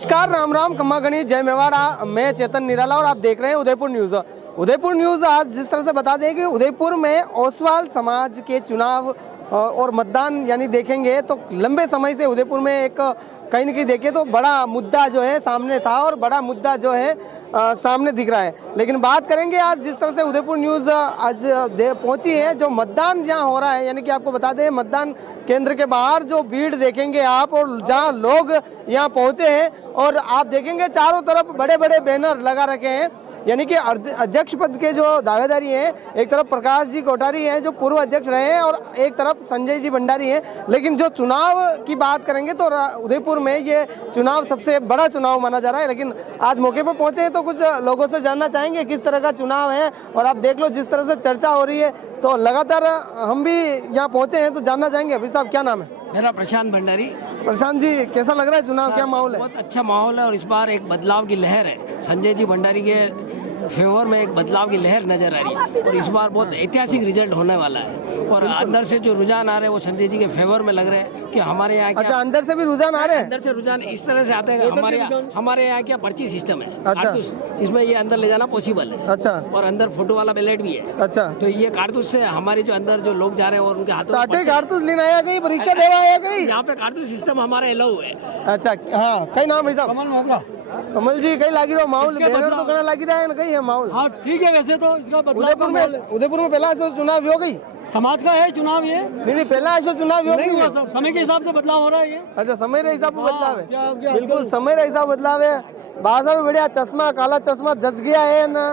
नमस्कार, राम राम, खम्मा गणी, जय मेवाड़ा। मैं चेतन निराला और आप देख रहे हैं उदयपुर न्यूज़। उदयपुर न्यूज़ आज जिस तरह से बता दें कि उदयपुर में ओसवाल समाज के चुनाव और मतदान यानी देखेंगे तो लंबे समय से उदयपुर में एक कहीं न कहीं देखें तो बड़ा मुद्दा जो है सामने था और बड़ा मुद्दा जो है सामने दिख रहा है। लेकिन बात करेंगे आज जिस तरह से उदयपुर न्यूज़ आज पहुंची है, जो मतदान जहां हो रहा है, यानी कि आपको बता दें मतदान केंद्र के बाहर जो भीड़ देखेंगे आप और जहां लोग यहां पहुंचे हैं और आप देखेंगे चारों तरफ बड़े बड़े बैनर लगा रखे हैं, यानी कि अध्यक्ष पद के जो दावेदारी हैं, एक तरफ प्रकाश जी कोठारी हैं जो पूर्व अध्यक्ष रहे हैं और एक तरफ संजय जी भंडारी हैं। लेकिन जो चुनाव की बात करेंगे तो उदयपुर में ये चुनाव सबसे बड़ा चुनाव माना जा रहा है। लेकिन आज मौके पर पहुंचे हैं तो कुछ लोगों से जानना चाहेंगे किस तरह का चुनाव है। और आप देख लो जिस तरह से चर्चा हो रही है तो लगातार हम भी यहाँ पहुंचे हैं तो जानना चाहेंगे। अभी साहब क्या नाम है? मेरा प्रशांत भंडारी। प्रशांत जी, कैसा लग रहा है चुनाव, क्या माहौल है? बहुत अच्छा माहौल है और इस बार एक बदलाव की लहर है। संजय जी भंडारी के फेवर में एक बदलाव की लहर नजर आ रही है और इस बार बहुत ऐतिहासिक रिजल्ट होने वाला है। और अंदर से जो रुझान आ रहे हैं वो संजय जी के फेवर में लग रहे हैं कि हमारे यहाँ अच्छा, अंदर से भी रुझान आ रहे हैं? अंदर से रुझान इस तरह से आते हैं हमारे यहाँ क्या पर्ची सिस्टम है। अच्छा। जिसमें ये अंदर ले जाना पॉसिबल है। अच्छा। और अंदर फोटो वाला बैलेट भी है। अच्छा। तो ये कारतूस से हमारे जो अंदर जो लोग जा रहे हैं और उनके हाथों में कारतूस लेने आया कहीं, परीक्षा देवा आया कहीं? यहाँ पे कारतूस सिस्टम हमारा अलाउ है। अच्छा, हाँ, कई नाम है साहब? कमल मोगरा। कमल जी, कहीं लागी रहो माहौल तो कहना लागी रहा है ना, कहीं है माहौल? हाँ ठीक है, वैसे तो इसका उदयपुर में पहला ऐसा चुनाव हो गई, समाज का है चुनाव ये नहीं पहला ऐसा चुनाव हो नहीं हुआ सर, समय के हिसाब से बदलाव हो रहा है ये। अच्छा, समय के हिसाब से बदलाव है? क्या बिल्कुल समय के हिसाब बदलाव है। बादशाह में बढ़िया चश्मा, काला चश्मा जस गया है ना,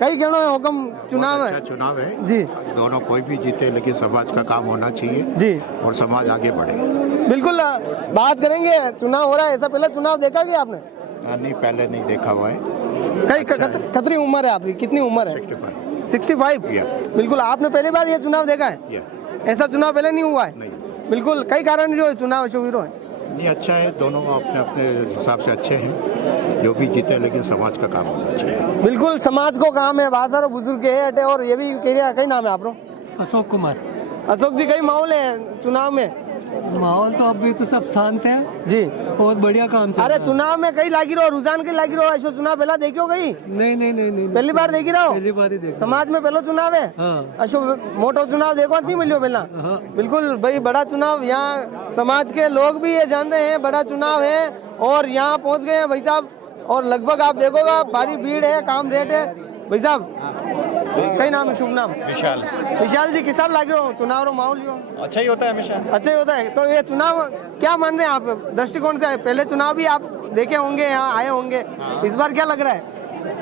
कई गणों में हुक्म चुनाव है। चुनाव है जी, दोनों कोई भी जीते लेकिन समाज का काम होना चाहिए जी, और समाज आगे बढ़े। बिल्कुल बात करेंगे। चुनाव हो रहा है, ऐसा पहले चुनाव देखा क्या आपने? नहीं, पहले नहीं देखा हुआ है। कई कितनी उम्र है आपकी, कितनी उम्र है? 65। या। बिल्कुल, आपने पहली बार ये चुनाव देखा है? या। ऐसा चुनाव पहले नहीं हुआ है? नहीं। बिल्कुल, कई कारण जो चुनाव शुरू है नहीं, अच्छा है, दोनों अपने अपने हिसाब से अच्छे हैं, जो भी जीते लेकिन समाज का काम होना चाहिए। बिल्कुल, समाज को काम है, बहुत सारे बुजुर्ग के अटे। और ये भी कई नाम है आप लोग? अशोक कुमार। अशोक जी, कई माहौल है चुनाव में? माहौल तो अभी तो सब शांत है जी, बहुत बढ़िया काम चल रहा है। अरे चुनाव में कई लागी रहो, रुझान कई लागी रहो, ऐसा चुनाव पहला देखियो कहीं? नहीं पहली बार देखी रहो? पहली बार ही देख। समाज में पहला चुनाव है? हाँ। ऐसा मोटो चुनाव देखो नहीं मिलियो पहला? हाँ। बिल्कुल भाई, बड़ा चुनाव, यहाँ समाज के लोग भी ये जान रहे हैं बड़ा चुनाव है और यहाँ पहुँच गए हैं भाई साहब। और लगभग आप देखोगा भारी भीड़ है, काम रेट है भाई साहब। कई नाम है? शुभ नाम? विशाल। विशाल जी, किसान लागे हो चुनाव रो माहौल जो अच्छा ही होता है हमेशा। अच्छा ही होता है। तो ये चुनाव क्या मान रहे हैं आप, दृष्टिकोण से? पहले चुनाव भी आप देखे होंगे, यहाँ आए होंगे, इस बार क्या लग रहा है?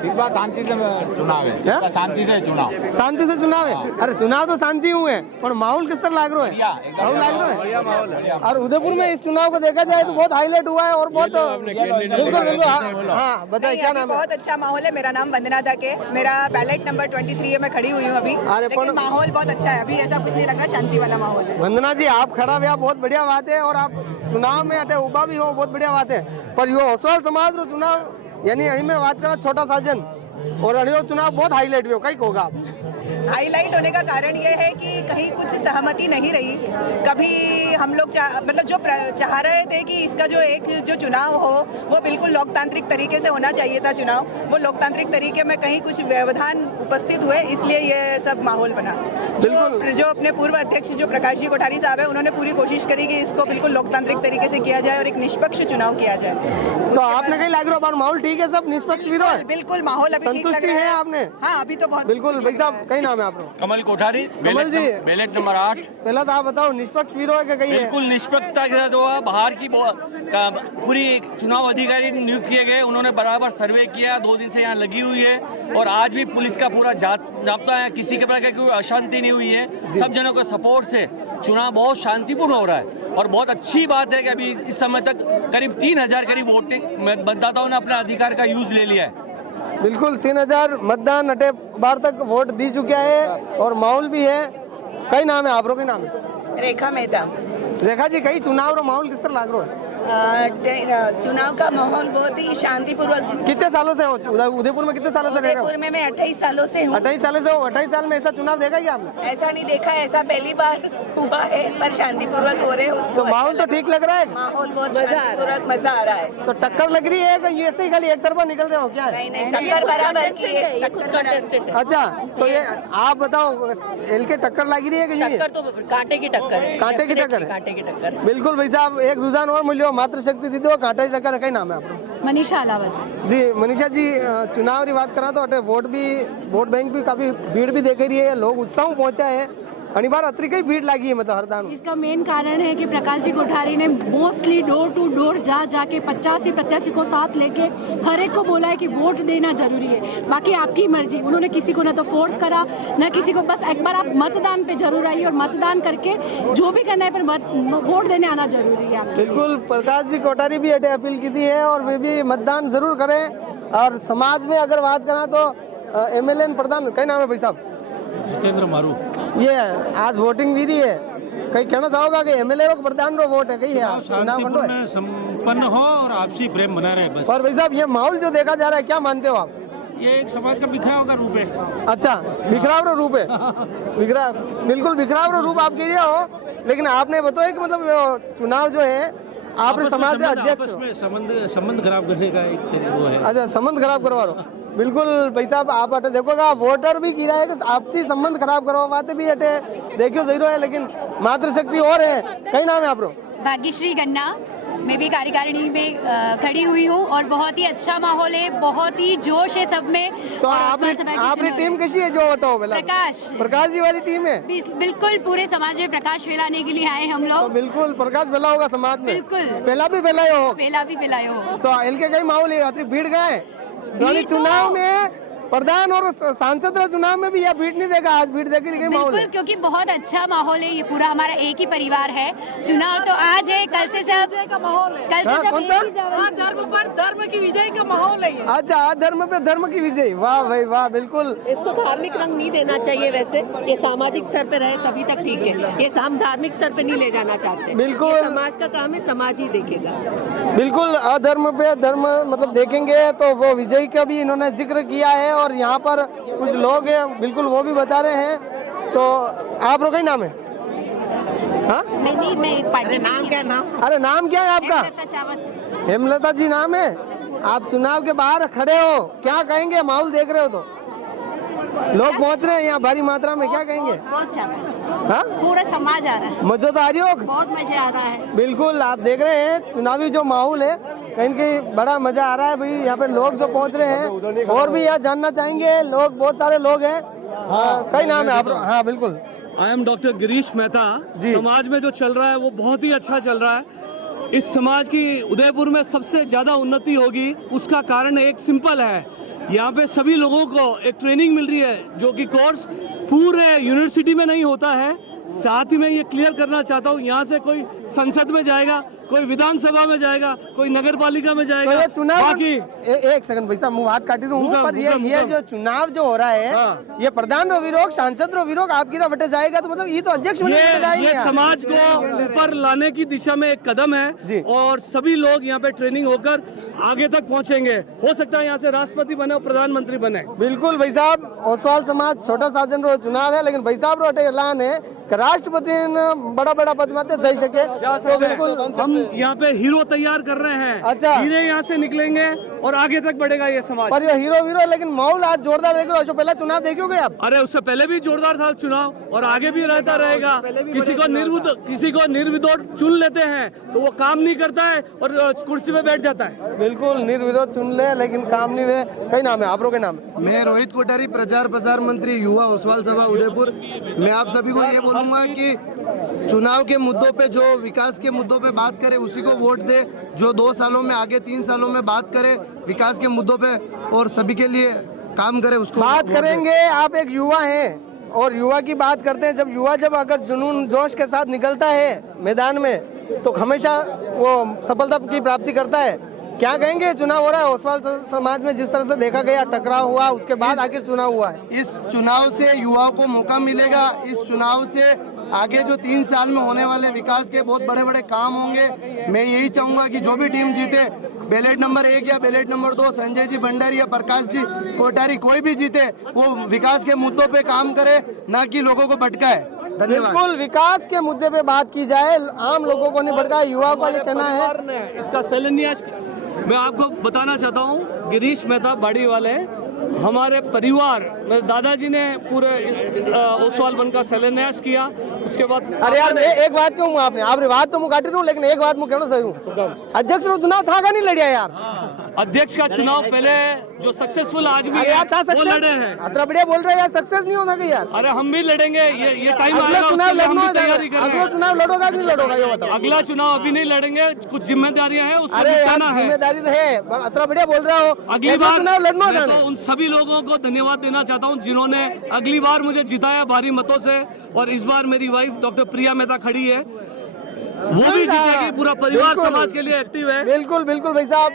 इस बार शांति से चुनाव है। क्या? शांति से चुनाव। शांति से चुनाव है? अरे चुनाव तो शांति हुए हैं, पर माहौल किस तरह लाग रहा है? माहौल लाग रहा है। और उदयपुर में इस चुनाव को देखा जाए तो बहुत हाईलाइट हुआ है और बहुत बिल्कुल। हाँ, बताइए क्या नाम है? बहुत अच्छा माहौल है। मेरा नाम वंदना तक है, मेरा बैलेट नंबर 23 है, मैं खड़ी हुई हूँ अभी। लेकिन माहौल बहुत अच्छा है, अभी ऐसा कुछ नहीं लग रहा, शांति वाला माहौल है। वंदना जी, आप खड़ा हुआ बहुत बढ़िया बात है और आप चुनाव में अटे उबा भी हो, बहुत बढ़िया बात है। पर यो ओसवाल समाज रो चुनाव यानी अही में बात करा छोटा साजन और अड़ियो चुनाव बहुत हाईलाइट हो, कई होगा? हाईलाइट होने का कारण ये है कि कहीं कुछ सहमति नहीं रही। कभी हम लोग मतलब जो चाह रहे थे कि इसका जो चुनाव हो वो बिल्कुल लोकतांत्रिक तरीके से होना चाहिए था चुनाव, वो लोकतांत्रिक तरीके में कहीं कुछ व्यवधान उपस्थित हुए, इसलिए ये सब माहौल बना। जो अपने पूर्व अध्यक्ष जो प्रकाश जी कोठारी साहब है, उन्होंने पूरी कोशिश करी कि इसको बिल्कुल लोकतांत्रिक तरीके से किया जाए और एक निष्पक्ष चुनाव किया जाए। तो आपने कहीं लग रहा है माहौल ठीक है, सब निष्पक्ष भी है? बिल्कुल माहौल अभी ठीक लग रहा है आपने? हाँ, अभी तो बहुत बिल्कुल। भाई साहब, कई नाम है आप लोग? कमल कोठारी। कमल जी, बैलेट नंबर 8। पहला तो आप बताओ, निष्पक्ष विरो है क्या? कहीं बिल्कुल निष्पक्षता के साथ हुआ। बाहर की पूरी चुनाव अधिकारी नियुक्त किए गए, उन्होंने बराबर सर्वे किया, 2 दिन से यहाँ लगी हुई है और आज भी पुलिस का पूरा जाब्ता है, किसी के प्रकार की कोई अशांति नहीं हुई है। सब जनों के सपोर्ट से चुनाव बहुत शांतिपूर्ण हो रहा है और बहुत अच्छी बात है कि अभी इस समय तक करीब 3000 करीब वोटिंग मतदाताओं ने अपने अधिकार का यूज ले लिया है। बिल्कुल, 3000 मतदान अटे बार तक वोट दी चुका है और माहौल भी है। कई नाम है आप लोग? नाम है रेखा मेहता। रेखा जी, कई चुनाव रो माहौल किस तरह लाग रहा है? चुनाव का माहौल बहुत ही शांतिपूर्वक। कितने सालों से हो उदयपुर में, कितने सालों से रह रहे हो? उदयपुर में मैं 28 सालों से हूँ। 28 सालों से हो। 28 साल में ऐसा चुनाव देखा क्या आपने? ऐसा नहीं देखा, ऐसा पहली बार हुआ है, पर शांतिपूर्वक हो रहे हो तो माहौल तो ठीक लग रहा है? माहौल बहुत शांतिपूर्वक, मजा आ रहा है। तो टक्कर लग रही है कि ऐसे ही खाली एक तरफा निकल रहे हो क्या? नहीं नहीं, टक्कर बराबर की है, टक्कर। अच्छा, तो ये आप बताओ, एल के टक्कर लगी रही है कि टक्कर तो कांटे की टक्कर है, कांटे की टक्कर है? कांटे की टक्कर। बिल्कुल भाई साहब, एक रुझान और मिलियो मातृशक्ति दीदी और कांटे की टक्कर है। नाम है आपका? मनीषा अलावत जी मनीषा जी, चुनाव की बात करा तो अटे वोट बैंक भी काफी भीड़ भी देख रही है, लोग उत्साह पहुंचा है, घनी बार अतरी कई भीड़ लगी है, मतलब हर दान। इसका मेन कारण है कि प्रकाश जी कोठारी ने मोस्टली डोर टू डोर जाके 85 प्रत्याशी को साथ लेके हर एक को बोला है कि वोट देना जरूरी है, बाकी आपकी मर्जी। उन्होंने किसी को ना तो फोर्स करा ना किसी को, बस एक बार आप मतदान पे जरूर आइए और मतदान करके जो भी करना है पर वोट देने आना जरूरी है आपके। बिल्कुल, प्रकाश जी कोठारी भी अटे अपील की थी है और वे भी मतदान जरूर करें। और समाज में अगर बात करा तो MLN प्रधान कई नाम है भाई साहब? जितेंद्र मारू। ये आज वोटिंग भी रही है, कहीं कहना चाहोगा कि MLA और प्रधान रो वोट है कहीं है चुनाव खंडो है? संपन्न हो और आपसी प्रेम बना रहे बस। और भाई साहब ये माहौल जो देखा जा रहा है, क्या मानते हो आप? ये एक समाज का बिखराव का रूप है। अच्छा, बिखराव रूप है। बिल्कुल बिखराव रूप आप कह रहे हो, लेकिन आपने बताया कि मतलब चुनाव जो है आपने समाज के अध्यक्ष संबंध खराब करने का एक वो है। अच्छा, संबंध खराब करवा रहे हो। बिल्कुल भाई साहब, आप अटे देखोगा वोटर भी गिरा है कि आपसी संबंध खराब करवाते भी अटे देखियो जरूर है, लेकिन मातृशक्ति और है। कई नाम है आप? भाग्यश्री गन्ना, मैं भी कार्यकारिणी में खड़ी हुई हूँ और बहुत ही अच्छा माहौल है, बहुत ही जोश है सब में। तो आपकी टीम कैसी है जो बताओ? प्रकाश जी वाली टीम है? बिल्कुल, पूरे समाज में प्रकाश फैलाने के लिए आए हम लोग। तो बिल्कुल प्रकाश फैला होगा समाज में। बिल्कुल, पहला भी फैलाए हो। तो एल के कई माहौल है, भीड़ गए चुनाव में, प्रधान और सांसद चुनाव में भी यह भीड़ नहीं देखा, आज भीड़ देखी गई माहौल है। क्योंकि बहुत अच्छा माहौल है, ये पूरा हमारा एक ही परिवार है। चुनाव तो आज है, कल से सब का माहौल है, कल से सब धर्म पर धर्म की विजय का माहौल है। अच्छा, धर्म पे धर्म की विजय, वाह भाई वाह। बिल्कुल, इसको धार्मिक रंग नहीं देना चाहिए, वैसे ये सामाजिक स्तर पे रहे तभी तक ठीक है, ये धार्मिक स्तर पे नहीं ले जाना चाहते। बिल्कुल, समाज का काम है, समाज ही देखेगा। बिल्कुल, अधर्म पे धर्म मतलब देखेंगे तो वो विजय का भी इन्होंने जिक्र किया है। और यहाँ पर कुछ लोग हैं, बिल्कुल वो भी बता रहे हैं। तो आप लोग का नाम है? हाँ? नहीं, मैं पार्टी नाम क्या नाम? अरे नाम क्या है आपका? हेमलता जी नाम है। आप चुनाव के बाहर खड़े हो, क्या कहेंगे? माहौल देख रहे हो तो लोग पहुंच रहे हैं यहाँ भारी मात्रा में, क्या कहेंगे? बहुत ज्यादा, हाँ? पूरा समाज आ रहा है, मजा तो आ रही हो? बहुत मजा आ रहा है। बिल्कुल, आप देख रहे हैं चुनावी जो माहौल है, कहीं कहीं बड़ा मजा आ रहा है भाई। यहाँ पे लोग जो पहुंच रहे हैं, और भी यहाँ जानना चाहेंगे लोग, बहुत सारे लोग हैं। कई नाम है आप? हाँ बिल्कुल, I am doctor Girish Mehta. समाज में जो चल रहा है वो बहुत ही अच्छा चल रहा है। इस समाज की उदयपुर में सबसे ज़्यादा उन्नति होगी, उसका कारण एक सिंपल है, यहाँ पे सभी लोगों को एक ट्रेनिंग मिल रही है, जो कि कोर्स पूरे यूनिवर्सिटी में नहीं होता है। साथ ही मैं ये क्लियर करना चाहता हूँ, यहाँ से कोई संसद में जाएगा, कोई विधानसभा में जाएगा, कोई नगर पालिका में जाएगा। तो ये चुनाव बाकी एक सेकंड भाई साहब, मुँह हाथ काटी हूँ, पर ये जो चुनाव जो हो रहा है, ये प्रधान रो विरोध, सांसद रो विरोध आपकी ना बटे जाएगा, तो मतलब ये तो अध्यक्ष ये समाज को ऊपर लाने की दिशा में एक कदम है और सभी लोग यहाँ पे ट्रेनिंग होकर आगे तक पहुँचेंगे। हो सकता है यहाँ से राष्ट्रपति बने और प्रधानमंत्री बने। बिल्कुल भाई साहब, ओसवाल समाज छोटा साजन रो चुनाव है, लेकिन भाई साहब रो ऐलान है कि राष्ट्रपति बड़ा पद में जाई सके। तो बिल्कुल हम यहाँ पे हीरो तैयार कर रहे हैं। अच्छा, हीरे यहाँ से निकलेंगे और आगे तक बढ़ेगा ये समाज। पर ये हीरो, लेकिन माहौल आज जोरदार देख रहे हो। पहला चुनाव देखोगे आप? अरे उससे पहले भी जोरदार था चुनाव और आगे भी रहता रहेगा। किसी को निर्विरोध चुन लेते हैं तो वो काम नहीं करता है और कुर्सी पे बैठ जाता है। बिल्कुल, निर्विरोध चुन ले लेकिन काम नहीं हुए। कई नाम है आप लोग के? नाम मैं रोहित कोठारी, प्रचार प्रसार मंत्री, युवा ओसवाल सभा उदयपुर। मैं आप सभी को ये बोलूँगा कि चुनाव के मुद्दों पे, जो विकास के मुद्दों पे बात करे उसी को वोट दे, जो 2 सालों में आगे 3 सालों में बात करे विकास के मुद्दों पे और सभी के लिए काम करे उसको बात करेंगे। आप एक युवा हैं और युवा की बात करते हैं। जब अगर जुनून जोश के साथ निकलता है मैदान में तो हमेशा वो सफलता की प्राप्ति करता है। क्या कहेंगे? चुनाव हो रहा है ओसवाल समाज में, जिस तरह से देखा गया टकराव हुआ, उसके बाद आखिर चुनाव हुआ है। इस चुनाव से युवाओं को मौका मिलेगा, इस चुनाव से आगे जो 3 साल में होने वाले विकास के बहुत बड़े बड़े काम होंगे। मैं यही चाहूँगा कि जो भी टीम जीते, बैलेट नंबर 1 या बैलेट नंबर 2 संजय जी भंडारी या प्रकाश जी कोठारी कोई भी जीते, वो विकास के मुद्दों पे काम करे, ना कि लोगों को भटकाए। धन्यवाद। बिल्कुल, विकास के मुद्दे पे बात की जाए, आम लोगों को नहीं भटकाए, युवाओं का ये कहना है। इसका शिलान्यास मैं आपको बताना चाहता हूँ, गिरीश मेहता बाड़ी वाले हमारे परिवार, मेरे दादाजी ने पूरे ओसवाल वन का शिलान्यास किया। उसके बाद अरे यार, मैं एक बात कहूँ आपने, आप बात तो मुझे काट रही हूँ, लेकिन एक बात मुझे कहना सही हूँ, अध्यक्ष का चुनाव था का नहीं लड़िया यार? अध्यक्ष का चुनाव पहले जो सक्सेसफुल आज भी है वो लड़े हैं। इतना बढ़िया बोल रहे हैं यार, सक्सेस नहीं होना कि यार? अरे हम भी लड़ेंगे, ये टाइम अगला आएगा, चुनाव उसके लिए हम लड़ना भी तैयारी कर रहे अगला हैं। चुनाव लड़ोगा कि नहीं लड़ोगा ये बताओ? अगला चुनाव अभी नहीं लड़ेंगे, कुछ जिम्मेदारियां हैं, उसको अरे यार, निपटाना है। जिम्मेदारी तो है, इतना बढ़िया बोल रहे हो। अगली बार चुनाव लड़ना मैं था तो उन सभी लोगों को धन्यवाद देना चाहता हूं जिन्होंने अगली बार मुझे जिताया भारी मतों से, और इस बार मेरी वाइफ डॉक्टर प्रिया मेहता खड़ी है, वो भी जीतेगी। पूरा परिवार समाज के लिए एक्टिव है। बिल्कुल बिल्कुल भाई साहब,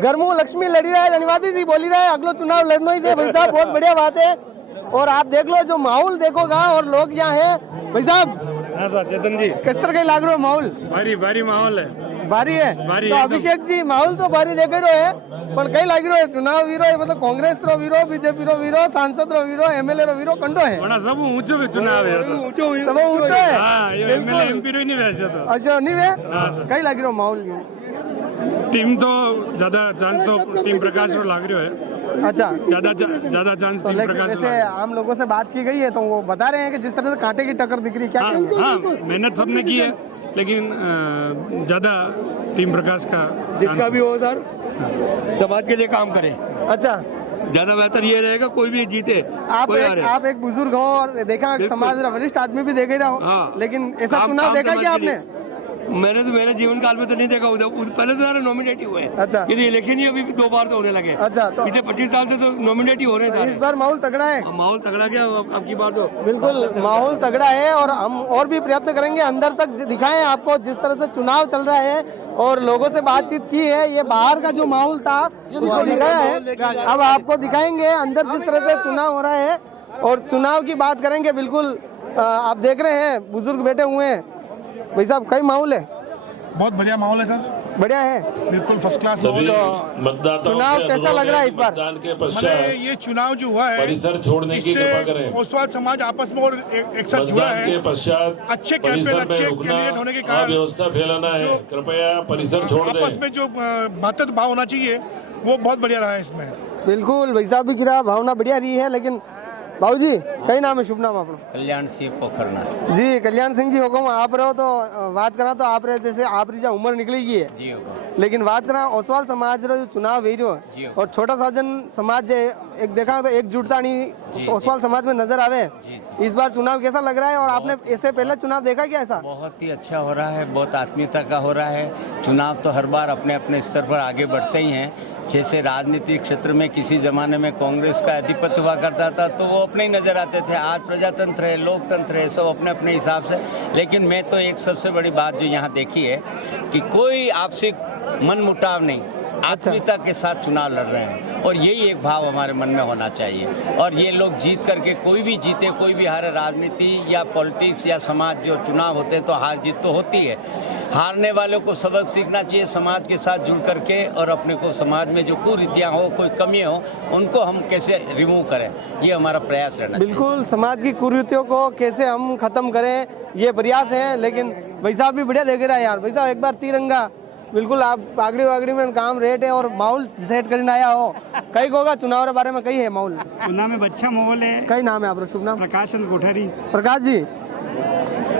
गर्मू लक्ष्मी लड़ी रहा है, धन्यवादी जी बोली रहा है, अगला चुनाव लड़ना ही थे भाई साहब, बहुत बढ़िया बात है। और आप देख लो जो माहौल देखोगा और लोग यहाँ है भाई साहब। हाँ सर, चेतन जी किस तरह का लाग रहा है माहौल? भारी माहौल है। भारी है भारी तो एकदम। अभिषेक जी माहौल तो भारी देख रहे है, पर कई लाग रहे चुनाव वीरो मतलब कांग्रेस रो वीरो, बीजेपी रो वीरो, सांसद रो वीरो, एमएलए रो वीरो कंडो है। बड़ा सब ऊंचो चुनाव है। सब ऊंचो है। हाँ, ये एमएलए एमपी रो ही नहीं वैसे तो। अच्छा नहीं वे हाँ सर। कई लाग रहे माहौल टीम तो ज्यादा चांस तो टीम प्रकाश रो लाग रही है। अच्छा, ज्यादा चांस टीम प्रकाश रो जैसे आम लोगों से बात की गई है तो वो बता रहे हैं कि जिस तरह से कांटे की टक्कर दिख रही है, क्या कहेंगे? हाँ, मेहनत सबने की है, लेकिन ज्यादा टीम प्रकाश का जिसका भी हो सर, समाज के लिए काम करें। अच्छा, ज्यादा बेहतर ये रहेगा कोई भी जीते। आप एक बुजुर्ग हो और देखा समाज वरिष्ठ आदमी भी देख ही रहा हो, हाँ। लेकिन ऐसा चुनाव देखा क्या आपने? मैंने तो मेरे जीवन काल में तो नहीं देखा। पहले तो सारे नॉमिनेट ही हुए। अच्छा, ये इलेक्शन ही अभी 2 बार तो होने लगे। अच्छा, तो पिछले 25 साल से तो नॉमिनेट ही हो रहे हैं। इस बार माहौल तगड़ा है। माहौल तगड़ा क्या अब की बार तो बिल्कुल माहौल तगड़ा है, और हम और भी प्रयत्न करेंगे अंदर तक दिखाएं आपको जिस तरह से चुनाव चल रहा है, और लोगों से बातचीत की है। ये बाहर का जो माहौल था उसको दिखाया है, अब आपको दिखाएंगे अंदर जिस तरह से चुनाव हो रहा है, और चुनाव की बात करेंगे। बिल्कुल आप देख रहे हैं बुजुर्ग बैठे हुए हैं। भाई साहब कई माहौल है? बहुत बढ़िया माहौल है सर, बढ़िया है, बिल्कुल फर्स्ट क्लास। चुनाव कैसा लग रहा है इस बार? ये चुनाव जो हुआ है परिसर छोड़ने की कृपा करें। ओसवाल समाज आपस में और एक साथ जुड़ा है। के पश्चात अच्छे कैंपेन, अच्छे कैंडिडेट होने के कारण व्यवस्था फैलाना है, कृपया परिसर छोड़ दें। आपस में जो भातृ भाव होना चाहिए वो बहुत बढ़िया रहा है इसमें। बिल्कुल भाई साहब भी गिरा, भावना बढ़िया रही है। लेकिन बाबूजी कई नाम है, शुभ नाम आपका? कल्याण सिंह पोखरना जी। कल्याण सिंह जी हुकुम आप रहो तो बात करा तो आप रहे जैसे आप री उम्र निकली गई है जी हुकुम। लेकिन बात करा ओसवाल समाज रो जो चुनाव हुई रहो और छोटा साजन समाज एक देखा तो एकजुटता नहीं ओसवाल समाज में नजर आवे। इस बार चुनाव कैसा लग रहा है, और आपने इससे पहले चुनाव देखा क्या ऐसा? बहुत ही अच्छा हो रहा है, बहुत आत्मीयता का हो रहा है। चुनाव तो हर बार अपने अपने स्तर पर आगे बढ़ते ही हैं। जैसे राजनीतिक क्षेत्र में किसी ज़माने में कांग्रेस का आधिपत्य हुआ करता था तो वो अपने ही नज़र आते थे। आज प्रजातंत्र है, लोकतंत्र है, सब अपने अपने हिसाब से। लेकिन मैं तो एक सबसे बड़ी बात जो यहाँ देखी है कि कोई आपसी मनमुटाव नहीं, आत्मीयता के साथ चुनाव लड़ रहे हैं, और यही एक भाव हमारे मन में होना चाहिए। और ये लोग जीत करके, कोई भी जीते कोई भी हारे, राजनीति या पॉलिटिक्स या समाज जो चुनाव होते हैं तो हार जीत तो होती है। हारने वालों को सबक सीखना चाहिए, समाज के साथ जुड़ करके, और अपने को समाज में जो कुरीतियाँ हो, कोई कमी हो, उनको हम कैसे रिमूव करें, ये हमारा प्रयास रहना चाहिए। बिल्कुल, समाज की कुरीतियों को कैसे हम खत्म करें ये प्रयास है। लेकिन भाई साहब भी बढ़िया देख रहा है यार। भाई साहब एक बार तिरंगा, बिल्कुल आप पागड़ी वागड़ी में काम रेट है और माहौल सेट करने आया हो, कई होगा चुनाव के बारे में कई है माहौल? चुनाव में अच्छा माहौल है। कई नाम है आपका? शुभ नाम? प्रकाश चंद्र कोठारी। प्रकाश जी,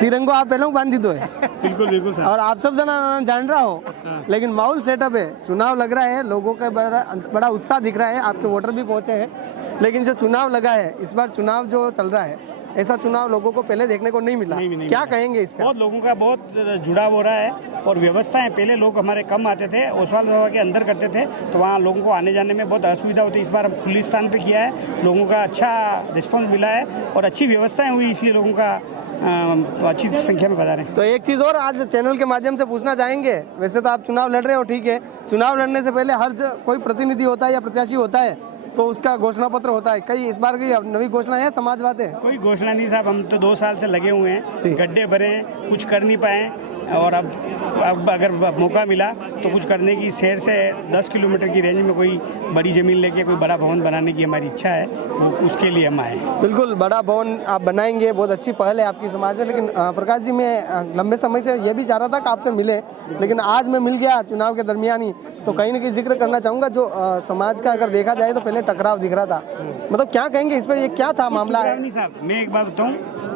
तिरंगो आप पहले बांध दी तो है? बिल्कुल बिल्कुल सर। और आप सब जना जान रहा हो, लेकिन माहौल सेटअप है, चुनाव लग रहा है, लोगों का बड़ा उत्साह दिख रहा है, आपके वोटर भी पहुंचे हैं। लेकिन जो चुनाव लगा है इस बार, चुनाव जो चल रहा है, ऐसा चुनाव लोगों को पहले देखने को नहीं मिला। क्या कहेंगे इस पर? बहुत लोगों का बहुत जुड़ाव हो रहा है, और व्यवस्थाएं पहले लोग हमारे कम आते थे, ओसवाल बाबा के अंदर करते थे तो वहाँ लोगों को आने जाने में बहुत असुविधा होती। इस बार हम खुली स्थान पे किया है, लोगों का अच्छा रिस्पॉन्स मिला है और अच्छी व्यवस्थाएं हुई, इसलिए लोगों का अच्छी संख्या में बता रहे हैं। तो एक चीज़ और आज चैनल के माध्यम से पूछना चाहेंगे, वैसे तो आप चुनाव लड़ रहे हो, ठीक है, चुनाव लड़ने से पहले हर कोई प्रतिनिधि होता है या प्रत्याशी होता है, तो उसका घोषणा पत्र होता है। कई इस बार की नई घोषणा है समाजवादी? कोई घोषणा नहीं साहब, हम तो 2 साल से लगे हुए हैं, गड्ढे भरे हैं, कुछ कर नहीं पाए, और अब अगर मौका मिला तो कुछ करने की, शहर से 10 किलोमीटर की रेंज में कोई बड़ी ज़मीन लेके कोई बड़ा भवन बनाने की हमारी इच्छा है, वो उसके लिए हम आए। बिल्कुल, बड़ा भवन आप बनाएंगे, बहुत अच्छी पहल है आपकी समाज में। लेकिन प्रकाश जी, मैं लंबे समय से ये भी चाह रहा था कि आपसे मिले, लेकिन आज मैं मिल गया चुनाव के दरमियान ही, तो कहीं ना कहीं जिक्र करना चाहूँगा जो समाज का अगर देखा जाए तो पहले टकराव दिख रहा था, मतलब क्या कहेंगे इस पर, ये क्या था मामला है? नहीं साहब, मैं एक बात बताऊँ,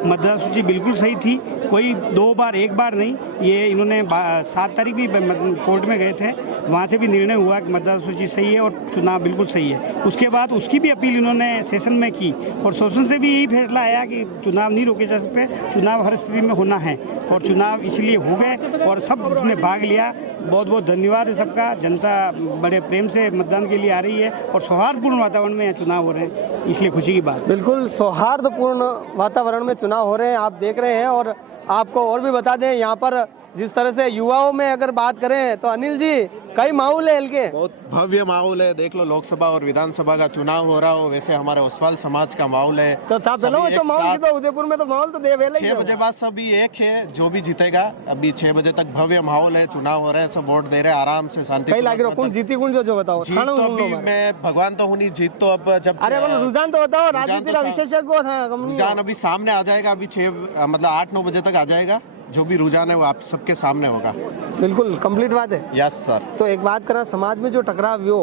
मतदाता सूची बिल्कुल सही थी, कोई 2 बार 1 बार नहीं, ये इन्होंने 7 तारीख भी कोर्ट में गए थे, वहाँ से भी निर्णय हुआ कि मतदाता सूची सही है और चुनाव बिल्कुल सही है। उसके बाद उसकी भी अपील इन्होंने सेशन में की, और सेशन से भी यही फैसला आया कि चुनाव नहीं रोके जा सकते, चुनाव हर स्थिति में होना है, और चुनाव इसलिए हो गए और सब ने भाग लिया। बहुत बहुत धन्यवाद है सबका, जनता बड़े प्रेम से मतदान के लिए आ रही है, और सौहार्दपूर्ण वातावरण में चुनाव हो रहे हैं, इसलिए खुशी की बात। बिल्कुल सौहार्दपूर्ण वातावरण में चुनाव हो रहे हैं, आप देख रहे हैं। और आपको और भी बता दें, यहाँ पर जिस तरह से युवाओं में अगर बात करें तो अनिल जी, कई माहौल है हल्के, बहुत भव्य माहौल है। देख लो, लोकसभा और विधानसभा का चुनाव हो रहा हो, वैसे हमारे ओसवाल समाज का माहौल है। तो था तो माहौल तो उदयपुर में तो माहौल तो दे 6 बजे बाद सभी एक है, जो भी जीतेगा। अभी 6 बजे तक भव्य माहौल है, चुनाव हो रहे हैं, सब वोट दे रहे हैं आराम से, शांति। जीती कौन जो बताओ? जीत तो अभी मैं भगवान तो हूँ नहीं, जीत तो अब जब, अरे रुझान तो बताओ, राजनीति का विशेषज्ञ था। रुझान अभी सामने आ जाएगा, अभी 8-9 बजे तक आ जाएगा, जो भी रुझान है वो आप सबके सामने होगा। बिल्कुल कंप्लीट बात है। Yes sir. तो एक बात करा, समाज में जो टकराव हो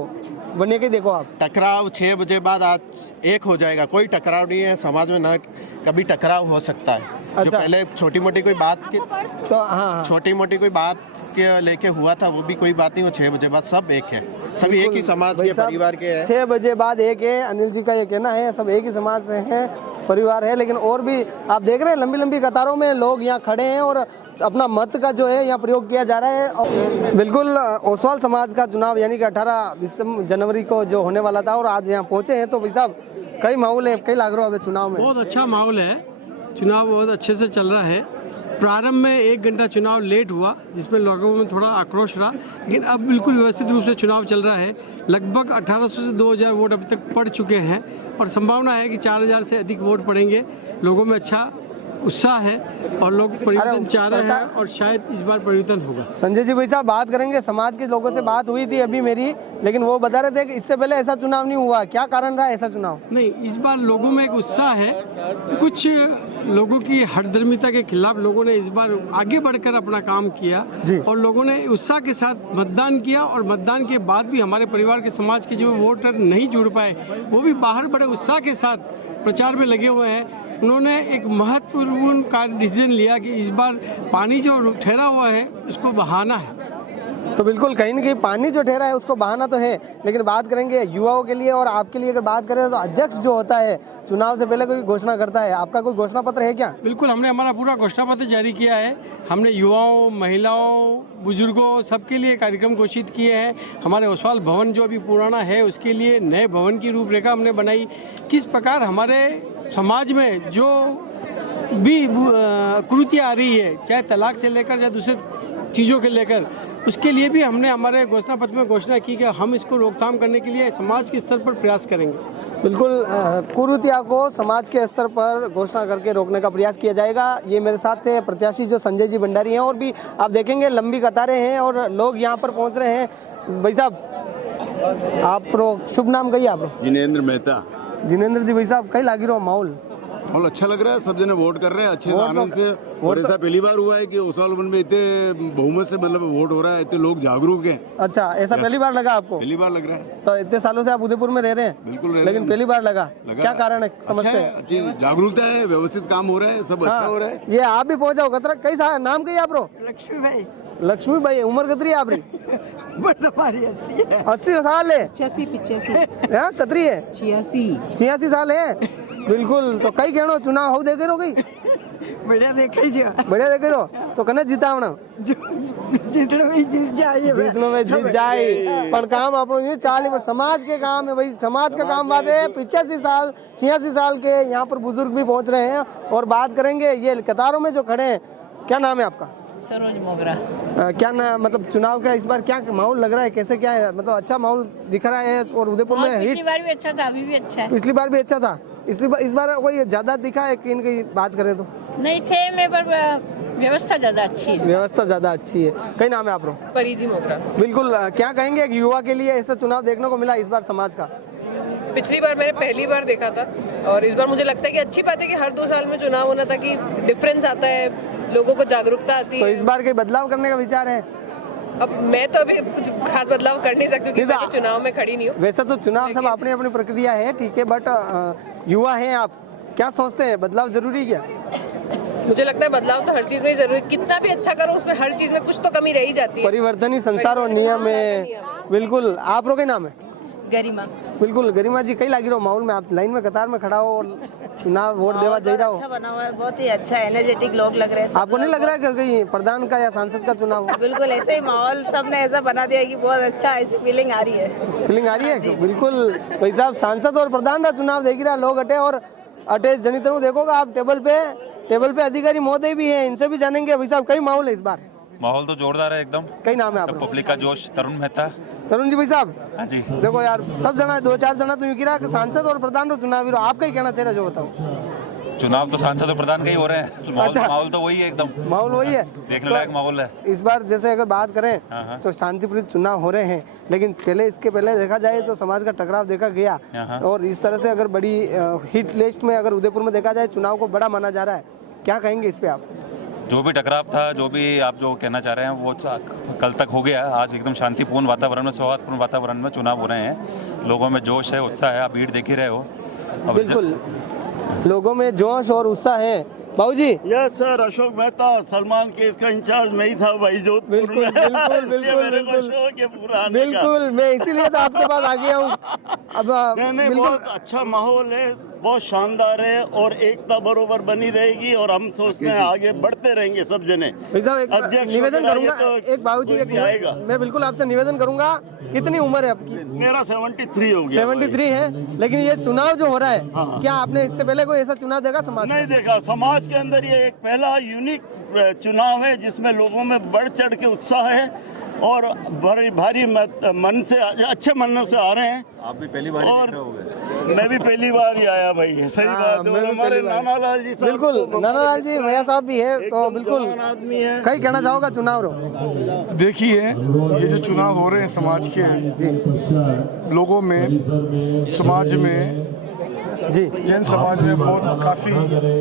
बने के देखो आप, टकराव 6 बजे बाद आज एक हो जाएगा, कोई टकराव नहीं है समाज में, ना कभी टकराव हो सकता है। अच्छा। जो पहले छोटी मोटी कोई बात की, तो हाँ, छोटी मोटी कोई बात के लेके हुआ था, वो भी कोई बात नहीं हो। 6 बजे बाद सब एक है, सभी एक ही समाज के परिवार के हैं। 6 बजे बाद एक है, अनिल जी का ये कहना है, सब एक ही समाज से हैं, परिवार है। लेकिन और भी आप देख रहे हैं, लंबी लंबी कतारों में लोग यहाँ खड़े हैं और अपना मत का जो है यहाँ प्रयोग किया जा रहा है। और बिल्कुल ओसवाल समाज का चुनाव यानी कि 18 जनवरी को जो होने वाला था, और आज यहाँ पहुँचे हैं, तो भाई साहब कई माहौल है, कई लाग रहा है चुनाव में? बहुत अच्छा माहौल है, चुनाव बहुत अच्छे से चल रहा है। प्रारंभ में 1 घंटा चुनाव लेट हुआ, जिसमें लोगों में थोड़ा आक्रोश रहा, लेकिन अब बिल्कुल व्यवस्थित रूप से चुनाव चल रहा है। लगभग 1800 से 2000 वोट अभी तक पड़ चुके हैं, और संभावना है कि 4000 से अधिक वोट पड़ेंगे। लोगों में अच्छा उत्साह है और लोग परिवर्तन चाह रहे हैं, और शायद इस बार परिवर्तन होगा। संजय जी भाई साहब, बात करेंगे, समाज के लोगों से बात हुई थी अभी मेरी, लेकिन वो बता रहे थे कि इससे पहले ऐसा चुनाव नहीं हुआ, क्या कारण रहा ऐसा चुनाव? नहीं, इस बार लोगों में एक उत्साह है, कुछ लोगों की हठधर्मिता के खिलाफ लोगों ने इस बार आगे बढ़कर अपना काम किया, और लोगों ने उत्साह के साथ मतदान किया, और मतदान के बाद भी हमारे परिवार के समाज के जो वोटर नहीं जुड़ पाए, वो भी बाहर बड़े उत्साह के साथ प्रचार में लगे हुए हैं। उन्होंने एक महत्वपूर्ण कार्य डिसीजन लिया कि इस बार पानी जो ठहरा हुआ है उसको बहाना है। तो बिल्कुल कहीं ना कहीं पानी जो ठहरा है उसको बहाना तो है, लेकिन बात करेंगे युवाओं के लिए और आपके लिए अगर बात करें तो अध्यक्ष जो होता है चुनाव से पहले कोई घोषणा करता है, आपका कोई घोषणा पत्र है क्या? बिल्कुल, हमने हमारा पूरा घोषणा पत्र जारी किया है। हमने युवाओं, महिलाओं, बुजुर्गों सबके लिए कार्यक्रम घोषित किए हैं। हमारे ओसवाल भवन जो अभी पुराना है उसके लिए नए भवन की रूपरेखा हमने बनाई। किस प्रकार हमारे समाज में जो भी कुरीतियाँ आ रही है, चाहे तलाक से लेकर या दूसरे चीज़ों के लेकर, उसके लिए भी हमने हमारे घोषणा पत्र में घोषणा की कि हम इसको रोकथाम करने के लिए समाज के स्तर पर प्रयास करेंगे। बिल्कुल, कुरीतियों को समाज के स्तर पर घोषणा करके रोकने का प्रयास किया जाएगा। ये मेरे साथ थे प्रत्याशी जो संजय जी भंडारी हैं, और भी आप देखेंगे लंबी कतारें हैं और लोग यहाँ पर पहुँच रहे हैं। भाई साहब, आप शुभ नाम कहिए? आप जिनेंद्र मेहता। जिनेंद्र जी, भाई साहब कई लागी रहो माहौल? माहौल अच्छा लग रहा है, सब जने वोट कर रहे हैं अच्छे से, आनंद से। और ऐसा पहली बार हुआ है कि ओसवाल में इतने बहुमत से मतलब वोट हो रहा है, इतने लोग जागरूक हैं। अच्छा, ऐसा पहली बार लगा आपको? पहली बार लग रहा है। तो इतने सालों से आप उदयपुर में रह रहे हैं? बिल्कुल रह रहे हैं, लेकिन पहली बार लगा। क्या कारण है समझते हैं? अच्छी जागरूकता है, व्यवस्थित काम हो रहा है, सब अच्छा हो रहा है। ये आप भी पहुंचा हो कतरा? कई साल नाम कही आप? लक्ष्मी भाई। लक्ष्मी भाई, उम्र कितनी है आपकी? 80 साल है? 85 कतरी है? 86 साल है। बिल्कुल, तो कई कहनो चुनाव हो देखे रहो गई? बढ़िया देखा ही बढ़िया देखे रहो। तो कने जीता होना? जीतने में जीत जाए पर काम अपनो 40 समाज के काम है भाई, समाज का काम बात है। 86 साल के यहाँ पर बुजुर्ग भी पहुँच रहे हैं और बात करेंगे। ये कतारों में जो खड़े हैं, क्या नाम है आपका? सरोज मोगरा। क्या ना मतलब चुनाव का इस बार क्या माहौल लग रहा है, कैसे क्या है, मतलब अच्छा माहौल दिख रहा है और उदयपुर में पिछली बार भी अच्छा था, अभी भी अच्छा है। पिछली बार भी अच्छा था, इस बार कोई ज्यादा दिखा है कि इनकी बात करें तो नहीं सेम है, पर व्यवस्था ज्यादा अच्छी है। व्यवस्था ज्यादा अच्छी है। कई नाम है आप लोग? परिधि मोगरा। बिल्कुल, क्या कहेंगे एक युवा के लिए ऐसा चुनाव देखने को मिला इस बार समाज का? पिछली बार मैंने पहली बार देखा था और इस बार मुझे लगता है कि अच्छी बात है कि हर 2 साल में चुनाव होना ताकि डिफरेंस आता है, लोगों को जागरूकता आती तो है। इस बार कोई बदलाव करने का विचार है? अब मैं तो अभी कुछ खास बदलाव कर नहीं सकती क्योंकि मैं तो चुनाव में खड़ी नहीं हूँ। वैसे तो चुनाव सब अपनी अपनी प्रक्रिया है, ठीक है, बट युवा हैं आप, क्या सोचते हैं बदलाव जरूरी क्या? मुझे लगता है बदलाव तो हर चीज में ही जरूरी, कितना भी अच्छा करो उसमें हर चीज में कुछ तो कमी रह ही जाती है। परिवर्तन ही संसार और नियम है। बिल्कुल, आप लोग के नाम है? गरिमा। बिल्कुल, गरिमा जी, कई लागी रहो माहौल में, आप लाइन में कतार में खड़ा हो और चुनाव वोट देवा जा रहा हो। अच्छा बना हुआ है, बहुत ही अच्छा एनर्जेटिक लोग लग रहे हैं। आपको नहीं लग रहा है कि कहीं प्रधान का या सांसद का चुनाव हो? बिल्कुल ऐसे ही माहौल सबने ऐसा बना दिया कि बहुत अच्छा ऐसी फीलिंग आ रही है। फीलिंग आ रही है? बिल्कुल भाई साहब, सांसद और प्रधान का चुनाव देख रहा, लोग अटे और अटे जनी तरह देखोगे आप, टेबल पे अधिकारी महोदय भी है, इनसे भी जानेंगे। भाई साहब, कई माहौल है इस बार? माहौल तो जोरदार है एकदम। कई नाम है आप? पब्लिक का जोश। तरुण मेहता। तरुण जी भाई साहब, हाँ जी। देखो यार, सब जना 2-4 जना तो यूँ कि सांसद और प्रधान तो चुनावी रहो, आपका ही कहना चाहिए जो बताओ। चुनाव तो सांसद और प्रधान का ही हो रहे हैं। माहौल तो वही है एकदम। माहौल वही है, देखने लायक माहौल है इस बार। जैसे अगर बात करें तो शांतिप्रिय चुनाव हो रहे हैं, लेकिन इसके पहले देखा जाए तो समाज का टकराव देखा गया, और इस तरह से अगर बड़ी हिट लिस्ट में अगर उदयपुर में देखा जाए चुनाव को बड़ा माना जा रहा है, क्या कहेंगे इस पे आप? जो भी टकराव था, जो भी आप जो कहना चाह रहे हैं, वो कल तक हो गया। आज एकदम शांतिपूर्ण वातावरण में, सौहार्दपूर्ण वातावरण में चुनाव हो रहे हैं। लोगों में जोश है, उत्साह है, आप भीड़ देख ही रहे हो। बिल्कुल, लोगों में जोश और उत्साह है। बाबूजी? Yes sir, Ashok Mehta, Salman case का इंचार्ज मैं ही था भाई जोधपुर में। बिल्कुल, मेरे को शौक है पूरा आने का। बिल्कुल, मैं इसीलिए तो आपके पास आ गया हूँ। अब नहीं, बहुत अच्छा माहौल है, बहुत शानदार है और एकता बरोबर बनी रहेगी और हम सोचते हैं आगे बढ़ते रहेंगे सब जने। अध्यक्ष निवेदन करूंगा एक बाबूजी, आएगा। मैं बिल्कुल आपसे निवेदन करूंगा, कितनी उम्र है आपकी? मेरा 73 हो गया। 73 है, लेकिन ये चुनाव जो हो रहा है, क्या आपने इससे पहले कोई ऐसा चुनाव देखा समाज? नहीं देखा। समाज के अंदर ये एक पहला यूनिक चुनाव है जिसमें लोगों में बढ़ चढ़ के उत्साह है और भारी मन से, अच्छे मन से आ रहे हैं। आप भी पहली बार और मैं भी पहली बार ही आया भाई, सही बात है। हमारे नानालाल जी, बिल्कुल नानालाल जी भैया साहब भी है, तो बिल्कुल आदमी है। कहीं कहना चाहोगा चुनाव रो? देखिए, ये जो चुनाव हो रहे हैं समाज के लोगों में, समाज में जी, जैन समाज में बहुत काफ़ी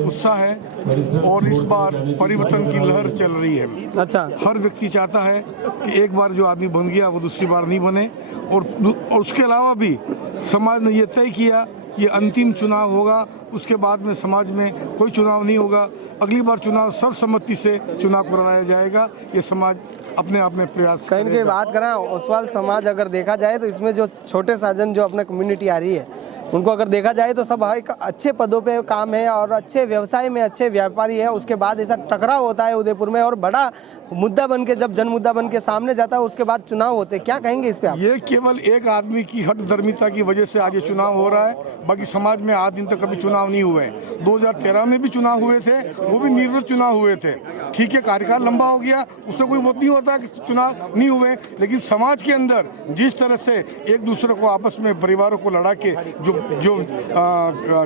उत्साह है और इस बार परिवर्तन की लहर चल रही है। अच्छा। हर व्यक्ति चाहता है कि एक बार जो आदमी बन गया वो दूसरी बार नहीं बने, और उसके अलावा भी समाज ने ये तय किया ये अंतिम चुनाव होगा, उसके बाद में समाज में कोई चुनाव नहीं होगा। अगली बार चुनाव सर्वसम्मति से चुनाव करवाया जाएगा। ये समाज अपने आप में प्रयास कहीं की बात करें, ओसवाल समाज अगर देखा जाए तो इसमें जो छोटे साजन जो अपने कम्युनिटी आ रही है, उनको अगर देखा जाए तो सब एक अच्छे पदों पे काम है और अच्छे व्यवसाय में अच्छे व्यापारी है। उसके बाद ऐसा टकराव होता है उदयपुर में और बड़ा मुद्दा बन के, जब जन मुद्दा बन के सामने जाता है, उसके बाद चुनाव होते हैं। क्या कहेंगे इस पे आप? ये केवल एक आदमी की हठधर्मिता की वजह से आज ये चुनाव हो रहा है, बाकी समाज में आज दिन तक कभी चुनाव नहीं हुए। 2013 में भी चुनाव हुए थे, वो भी निर्विरोध चुनाव हुए थे। ठीक है, कार्यकाल लंबा हो गया, उससे कोई वो नहीं होता कि चुनाव नहीं हुए, लेकिन समाज के अंदर जिस तरह से एक दूसरे को आपस में परिवारों को लड़ा के जो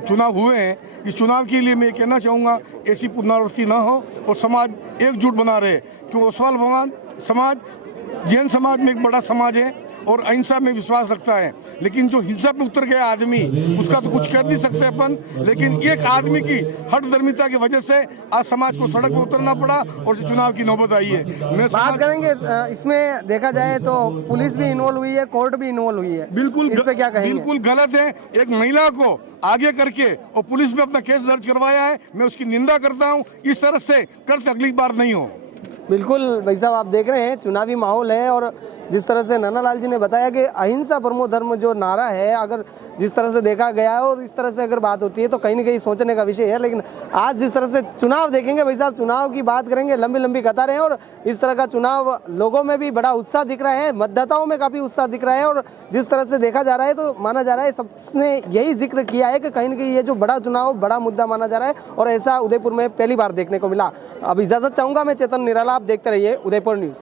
चुनाव हुए हैं, इस चुनाव के लिए मैं कहना चाहूँगा ऐसी पुनरावृत्ति ना हो और समाज एकजुट बना रहे। क्योंकि ओसवाल भवन समाज जैन समाज में एक बड़ा समाज है और अहिंसा में विश्वास रखता है, लेकिन जो हिंसा पे उतर गया आदमी, उसका तो कुछ कर नहीं सकते अपन, लेकिन एक आदमी की हठधर्मिता की वजह से आज समाज को सड़क पर उतरना पड़ा और चुनाव की नौबत आई है। मैं बात करेंगे इसमें देखा जाए तो पुलिस भी इन्वॉल्व हुई है, कोर्ट भी इन्वॉल्व हुई है। बिल्कुल इस पे क्या कहेंगे? बिल्कुल गलत है। एक महिला को आगे करके और पुलिस में अपना केस दर्ज करवाया है, मैं उसकी निंदा करता हूँ। इस तरह से करते अगली बार नहीं हो। बिल्कुल भाई साहब, आप देख रहे हैं चुनावी माहौल है और जिस तरह से नन्नालाल जी ने बताया कि अहिंसा परमो धर्म जो नारा है, अगर जिस तरह से देखा गया है और इस तरह से अगर बात होती है तो कहीं ना कहीं सोचने का विषय है। लेकिन आज जिस तरह से चुनाव देखेंगे भाई साहब, चुनाव की बात करेंगे, लंबी लंबी कतारें और इस तरह का चुनाव, लोगों में भी बड़ा उत्साह दिख रहा है, मतदाताओं में काफ़ी उत्साह दिख रहा है। और जिस तरह से देखा जा रहा है तो माना जा रहा है, सबने यही जिक्र किया है कि कहीं ना कहीं ये जो बड़ा चुनाव बड़ा मुद्दा माना जा रहा है और ऐसा उदयपुर में पहली बार देखने को मिला। अब इजाज़त चाहूँगा मैं, चेतन निराला, आप देखते रहिए उदयपुर न्यूज़।